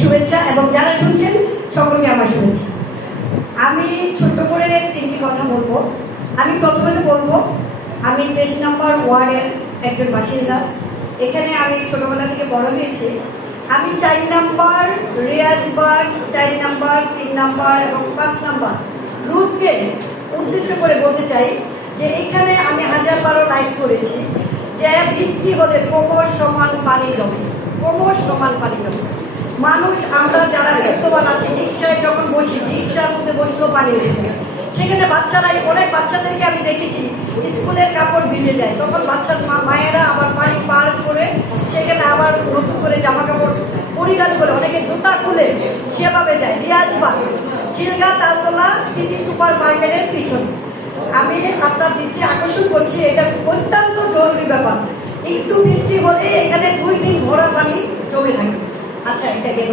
শুভেচ্ছা এবং যারা শুনছেন, সকলকে আমার শুভেচ্ছা। আমি ছোট্ট করে তিনটি কথা বলব। আমি প্রথমে বলব, আমি তেইশ নম্বর ওয়ার্ডের একজন বাসিন্দা। এখানে আমি ছোটবেলা থেকে বড় হয়েছি। আমি চার নাম্বার রিয়াজবাগ চার নাম্বার, তিন নাম্বার এবং পাঁচ নাম্বার রুটকে উদ্দেশ্য করে বলতে চাই যে এখানে আমি হাজার বারো লাইক করেছি। যে বৃষ্টি হলে কোমর সমান পানি জমে কোমর সমান পানি জমে মানুষ আমরা যারা বিত্তবান আছি, রিক্সায় যখন বসি, রিক্সার মধ্যে বসলেও পানি উঠে সেখানে বাচ্চারা অনেক বাচ্চাদেরকে আমি দেখেছি, স্কুলের কাপড় ভিজে যায়। তখন বাচ্চার মায়েরা আবার পানি পার করে সেখানে আবার নতুন করে জামা কাপড় পরিধান করে অনেকে জুতা খুলে সেভাবে যায়। রিয়াজ রিয়াজবাগ খিলগা তালতলা সিটি সুপার মার্কেটের পিছনে। আমি আপনার দৃষ্টি আকর্ষণ করছি, এটা অত্যন্ত একটু বৃষ্টি হলে এখানে দুই দিন ভরা পানি জমে থাকে। আচ্ছা এটা গেল।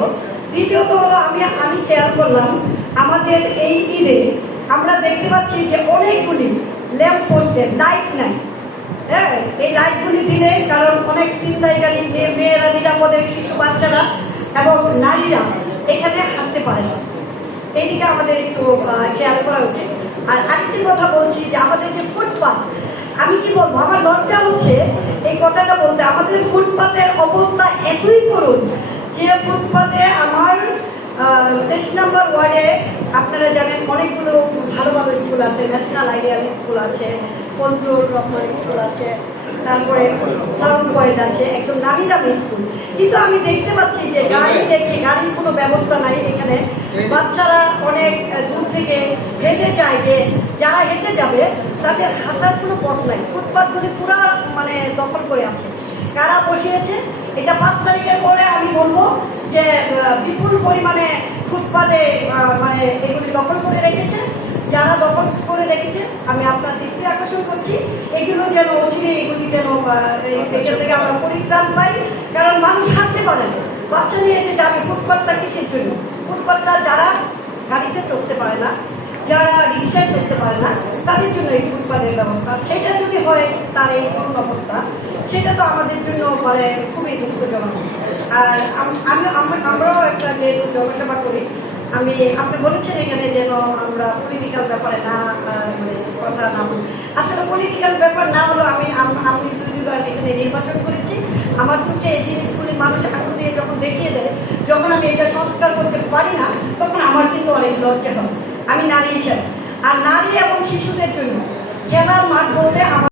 দ্বিতীয়ত হলো, আমি আমি খেয়াল করলাম, আমাদের এই ঈদে আমরা দেখতে পাচ্ছি যে অনেকগুলি ল্যাম্প পোস্টে লাইট নাই। হ্যাঁ এই লাইটগুলি দিলে কারণ অনেক ছিনতাইকারী মেয়ে, মেয়েরা নিরাপদে, শিশু বাচ্চারা এবং নারীরা এখানে হাঁটতে পারে না। এইদিকে আমাদের একটু খেয়াল করা উচিত। আর আরেকটি কথা বলছি যে আমাদের যে ফুটপাথ আমি কি বলব? আমার লজ্জা হচ্ছে এই কথাটা বলতে। আমাদের ফুটপাতের অবস্থা এতই করুন যে ফুটপাতে আমার তেইশ নম্বর ওয়ার্ডে আপনারা জানেন অনেকগুলো ভালো ভালো স্কুল আছে। ন্যাশনাল আইডিয়াল স্কুল আছে ফজলুর রহমান স্কুল আছে, তারপরে সাউন্ড পয়েন্ট আছে, একদম নামি দামি স্কুল। কিন্তু আমি দেখতে পাচ্ছি যে গাড়ি দেখে গাড়ির কোনো ব্যবস্থা নাই এখানে। বাচ্চারা অনেক দূর থেকে হেঁটে যায় যে যারা হেঁটে যাবে তাদের হাঁটার কোনো পথ নাই। ফুটপাথগুলি পুরা মানে দখল করে আছে। কারা বসিয়েছে? এটা পাঁচ তারিখের পরে আমি বলব যে বিপুল পরিমাণে ফুটপাতে মানে এগুলি দখল করে রেখেছে। যারা দখল করে রেখেছে আমি আপনার দৃষ্টি আকর্ষণ করছি। এগুলো যেন অচিরে এগুলি যেন আহ, এখান থেকে আমরা পরিত্রাণ পাই। কারণ মানুষ হাঁটতে পারে না। বাচ্চা নিয়ে যে যাবে ফুটপাথটা কিসের জন্য? ফুটপাথটা যারা গাড়িতে চলতে পারে না যারা রিক্সায় করতে পারে না, তাদের জন্য এই ফুটপাথের ব্যবস্থা। সেটা যদি হয়, তার এই কোন অবস্থা। সেটা তো আমাদের জন্য মানে খুবই দুঃখজনক। আর আমি আম- আমরাও একটা যেহেতু জনসেবা করি। আমি আপনি বলেছেন এখানে যেন আমরা পলিটিক্যাল ব্যাপারে না মানে কথা না বলি। আসলে পলিটিক্যাল ব্যাপার না হলো আমি আম- আমি দুই দুবার এখানে নির্বাচন করেছি। আমার চোখে এই জিনিসগুলি মানুষ আঙুল দিয়ে যখন দেখিয়ে দেয়, যখন আমি এটা সংস্কার করতে পারি না, তখন আমার কিন্তু অনেক লজ্জা হয়। আমি নারী হিসাবে। আর নারী এবং শিশুদের জন্য খেলার মাঠ বলতে আমার